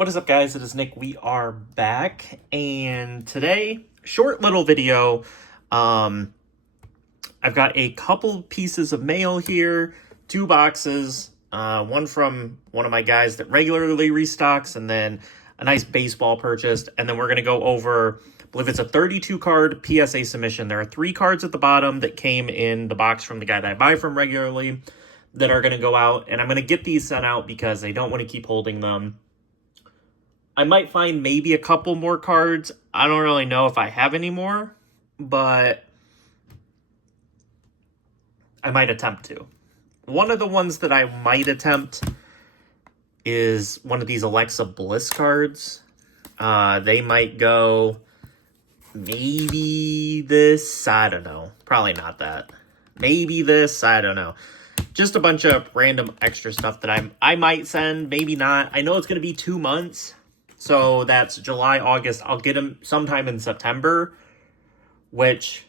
What is up, guys? It is Nick. We are back, and today, short little video. I've got a couple pieces of mail here, 2 boxes, one from one of my guys that regularly restocks, and then a nice baseball purchased, and then we're going to go over, I believe it's a 32 card PSA submission. There are 3 cards at the bottom that came in the box from the guy that I buy from regularly that are going to go out, and I'm going to get these sent out because I don't want to keep holding them. I might find maybe a couple more cards. I don't really know if I have any more, but I might attempt to. One of the ones that I might attempt is one of these Alexa Bliss cards. They might go maybe this, I don't know. Probably not that. Maybe this, I don't know. Just a bunch of random extra stuff that I might send, maybe not. I know it's going to be 2 months. So that's July, August. I'll get them sometime in September, which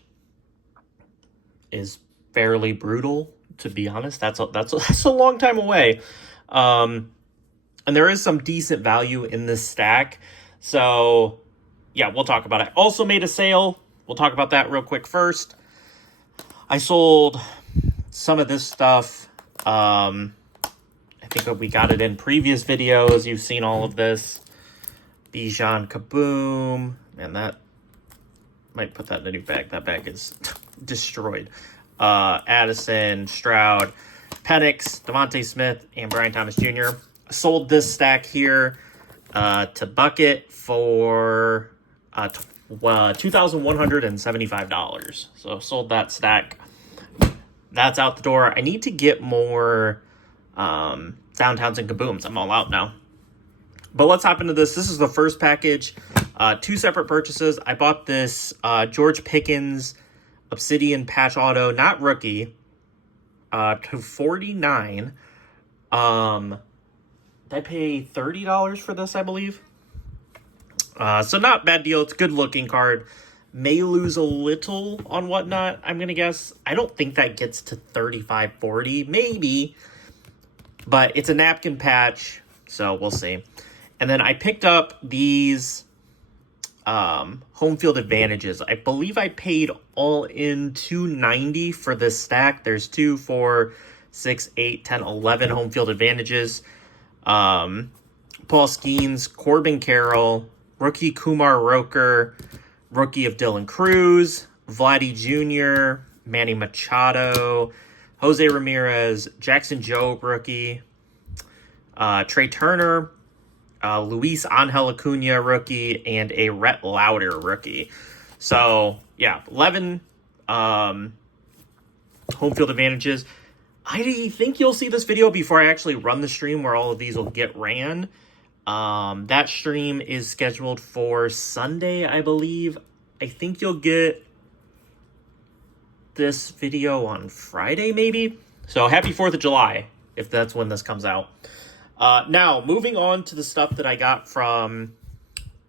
is fairly brutal, to be honest. That's a long time away. And there is some decent value in this stack. So, yeah, we'll talk about it. I also made a sale. We'll talk about that real quick first. I sold some of this stuff. I think we got it in previous videos. You've seen all of this. Bijan Kaboom. Man, that might put that in a new bag. That bag is destroyed. Addison, Stroud, Penix, Devontae Smith, and Brian Thomas Jr. I sold this stack here to Bucket for $2,175. So sold that stack. That's out the door. I need to get more Downtowns and Kabooms. I'm all out now. But let's hop into this. This is the first package. 2 separate purchases. I bought this George Pickens Obsidian patch auto, not rookie, to $49. Did I pay $30 for this, I believe? So not bad deal. It's a good looking card. May lose a little on whatnot, I'm going to guess. I don't think that gets to 35, 40, maybe. But it's a napkin patch, so we'll see. And then I picked up these home field advantages. I believe I paid all in $290 for this stack. There's 2, 4, 6, 8, 10, 11 home field advantages. Paul Skeens, Corbin Carroll, rookie Kumar Roker, rookie of Dylan Cruz, Vladdy Jr., Manny Machado, Jose Ramirez, Jackson Jobe rookie, Trey Turner, Luis Angel Acuna rookie, and a Rhett Lauder rookie. So, yeah, 11 home field advantages. I think you'll see this video before I actually run the stream where all of these will get ran. That stream is scheduled for Sunday, I believe. I think you'll get this video on Friday, maybe. So, happy 4th of July, if that's when this comes out. Now, moving on to the stuff that I got from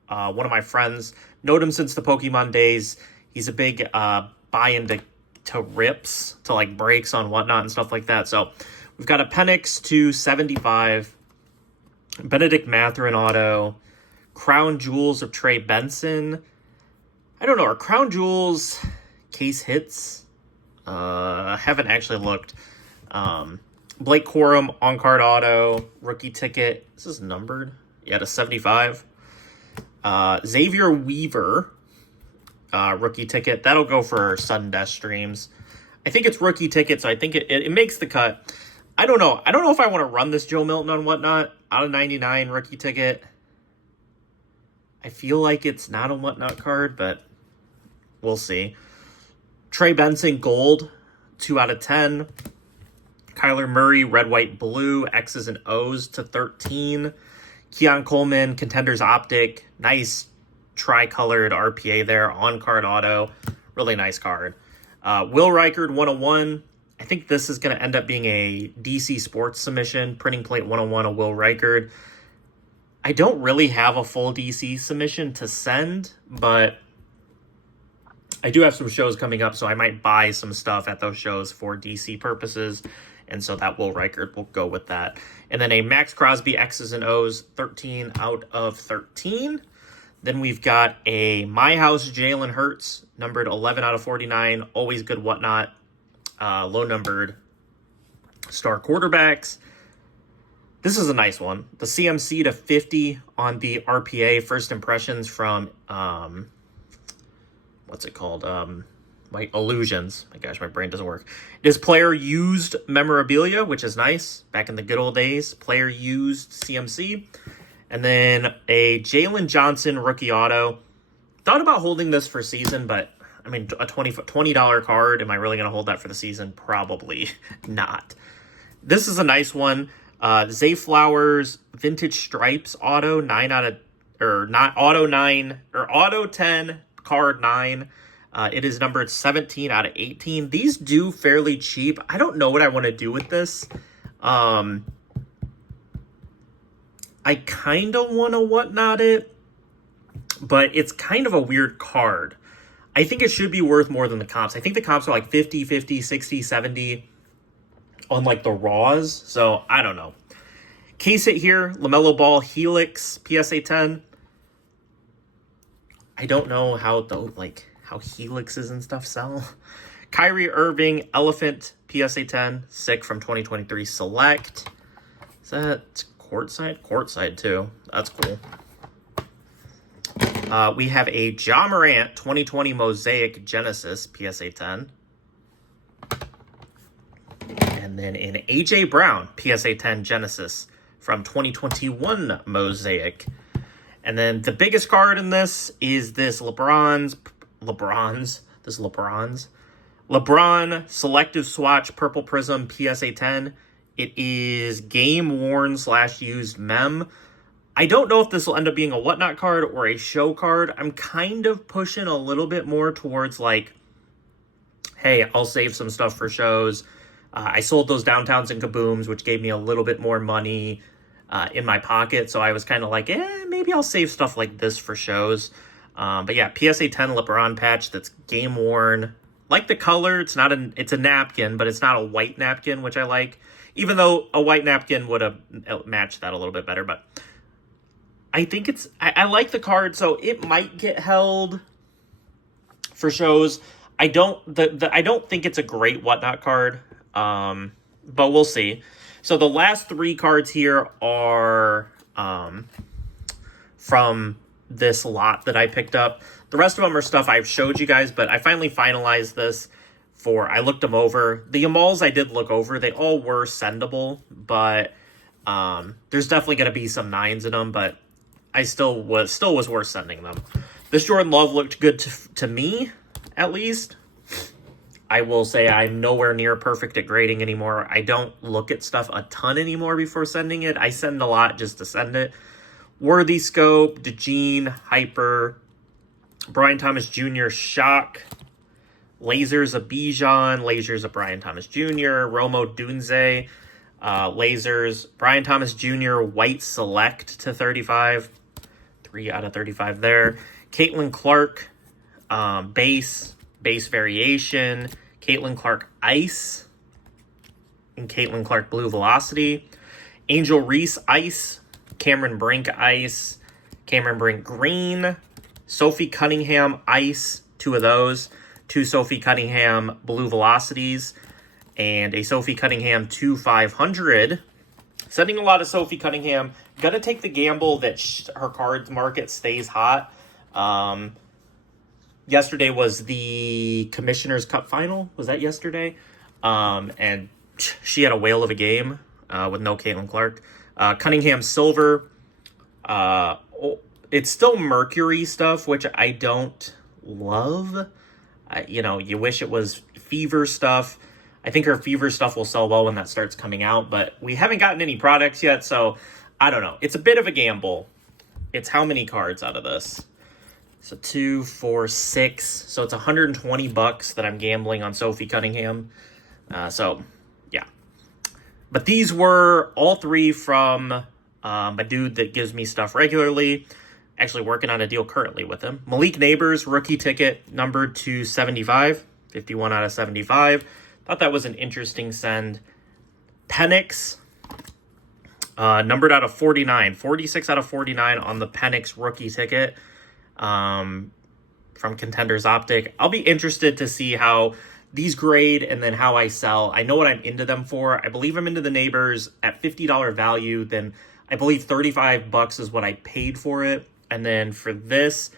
one of my friends. Known him since the Pokemon days. He's a big buy into rips, to like breaks on whatnot and stuff like that. So we've got a Penix to 75, Benedict Mathurin auto, Crown Jewels of Trey Benson. I don't know, are Crown Jewels case hits? Haven't actually looked. Blake Corum, on-card auto, rookie ticket. This is numbered. Yeah, to 75. Xavier Weaver, rookie ticket. That'll go for sudden death streams. I think it's rookie ticket, so I think it makes the cut. I don't know. I don't know if I want to run this Joe Milton on whatnot. Out of 99, rookie ticket. I feel like it's not a whatnot card, but we'll see. Trey Benson, gold, 2 out of 10. Kyler Murray, red, white, blue, X's and O's to 13. Keon Coleman, Contenders Optic, nice tri-colored RPA there, on-card auto, really nice card. Will Reichard, 101. I think this is going to end up being a DC Sports submission, printing plate 101 of Will Reichard. I don't really have a full DC submission to send, but I do have some shows coming up, so I might buy some stuff at those shows for DC purposes and so that Will Reichert will go with that. And then a Max Crosby X's and O's, 13 out of 13. Then we've got a My House Jalen Hurts, numbered 11 out of 49, always good whatnot, low-numbered star quarterbacks. This is a nice one. The CMC to 50 on the RPA, first impressions from, what's it called? Illusions. My gosh, my brain doesn't work. It is player used memorabilia, which is nice. Back in the good old days, player used CMC. And then a Jalen Johnson rookie auto. Thought about holding this for season, but I mean, a $20 card. Am I really going to hold that for the season? Probably not. This is a nice one. Zay Flowers Vintage Stripes auto, auto 10, card 9. It is numbered 17 out of 18. These do fairly cheap. I don't know what I want to do with this. I kind of want to whatnot it, but it's kind of a weird card. I think it should be worth more than the comps. I think the comps are like 50, 50, 60, 70 on like the raws. So I don't know. Case it here, LaMelo Ball Helix PSA 10. I don't know how helixes and stuff sell. Kyrie Irving Elephant PSA 10, sick from 2023 Select. Is that courtside? Courtside too. That's cool. We have a Ja Morant 2020 Mosaic Genesis PSA 10. And then an AJ Brown PSA 10 Genesis from 2021 Mosaic. And then the biggest card in this is this LeBron Selective Swatch Purple Prism PSA 10. It is game worn / used mem. I don't know if this will end up being a whatnot card or a show card. I'm kind of pushing a little bit more towards like, hey, I'll save some stuff for shows. I sold those Downtowns and Kabooms, which gave me a little bit more money in my pocket. So I was kind of like, maybe I'll save stuff like this for shows. But yeah, PSA 10 LeBron patch that's game worn. Like the color, it's a napkin, but it's not a white napkin, which I like. Even though a white napkin would have matched that a little bit better, but I think I like the card, so it might get held for shows. I don't think it's a great whatnot card, but we'll see. So the last 3 cards here are from this lot that I picked up. The rest of them are stuff I've showed you guys, but I finally finalized this. I looked them over. The Yamals I did look over. They all were sendable, but there's definitely going to be some 9s in them, but I still was worth sending them. This Jordan Love looked good to me, at least. I will say I'm nowhere near perfect at grading anymore. I don't look at stuff a ton anymore before sending it. I send a lot just to send it. Worthy Scope, DeGene, Hyper, Brian Thomas Jr. Shock, Lasers of Bijan, Lasers of Brian Thomas Jr., Romo Dunze, Lasers, Brian Thomas Jr. White Select to 35, 3 out of 35 there. Caitlin Clark, Base Variation, Caitlin Clark Ice, and Caitlin Clark Blue Velocity. Angel Reese Ice, Cameron Brink Ice, Cameron Brink Green, Sophie Cunningham Ice, 2 of those. 2 Sophie Cunningham Blue Velocities, and a Sophie Cunningham 2500. Sending a lot of Sophie Cunningham. Gonna take the gamble that her cards market stays hot. Yesterday was the Commissioner's Cup final. Was that yesterday? And she had a whale of a game with no Caitlin Clark. Cunningham Silver. It's still Mercury stuff, which I don't love. You wish it was Fever stuff. I think her Fever stuff will sell well when that starts coming out, but we haven't gotten any products yet, so I don't know. It's a bit of a gamble. It's how many cards out of this? So 2, 4, 6. So it's $120 that I'm gambling on Sophie Cunningham. So, yeah. But these were all 3 from a dude that gives me stuff regularly. Actually working on a deal currently with him. Malik Neighbors, rookie ticket, numbered to 75. 51 out of 75. Thought that was an interesting send. Penix, numbered out of 49, 46 out of 49 on the Penix rookie ticket from Contenders Optic. I'll be interested to see how these grade and then how I sell. I know what I'm into them for. I believe I'm into the Neighbors at $50 value. Then I believe $35 is what I paid for it. And then for this,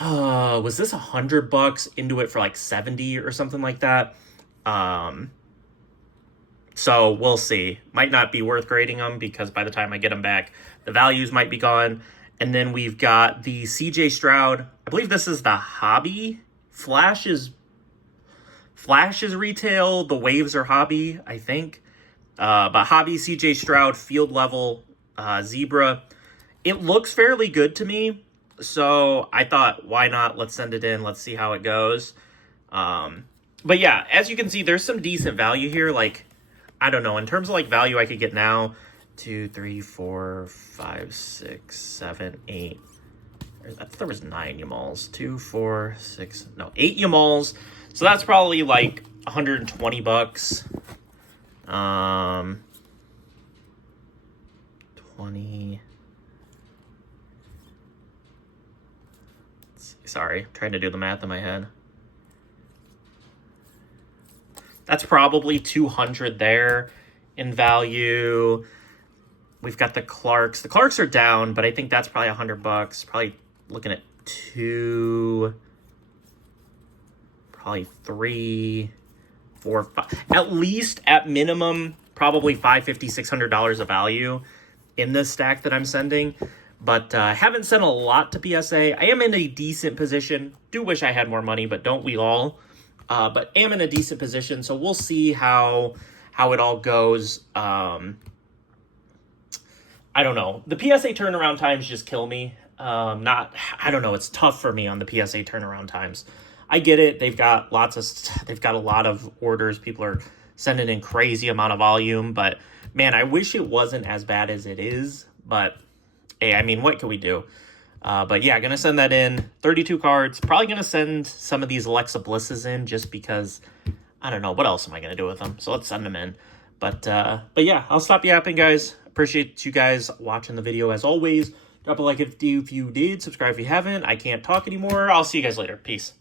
was this $100 into it for like 70 or something like that? So we'll see. Might not be worth grading them because by the time I get them back, the values might be gone. And then we've got the CJ Stroud. I believe this is the Hobby. Flash is retail. The Waves are Hobby, I think. But Hobby CJ Stroud field level Zebra. It looks fairly good to me. So I thought, why not? Let's send it in. Let's see how it goes. But yeah, as you can see, there's some decent value here. Like, I don't know, in terms of like value I could get now, 2, 3, 4, 5, 6, 7, 8. I thought there was 9 Yamals. 2, 4, 6, no, 8 Yamals. So that's probably like $120. 20. Sorry, trying to do the math in my head. That's probably 200 there in value. We've got the Clarks. The Clarks are down, but I think that's probably $100. Probably looking at 2, probably 3, 4, 5. At least, at minimum, probably $550, $600 of value in this stack that I'm sending. But I haven't sent a lot to PSA. I am in a decent position. Do wish I had more money, but don't we all? But am in a decent position, so we'll see how it all goes. I don't know. The PSA turnaround times just kill me. I don't know. It's tough for me on the PSA turnaround times. I get it. They've got a lot of orders. People are sending in crazy amount of volume, but man, I wish it wasn't as bad as it is. But hey, I mean, what can we do? But yeah, gonna send that in. 32 cards. Probably gonna send some of these Alexa Blisses in just because I don't know what else am I gonna do with them. So let's send them in. But yeah, I'll stop yapping, guys. Appreciate you guys watching the video as always. Drop a like if you did. Subscribe if you haven't. I can't talk anymore. I'll see you guys later. Peace.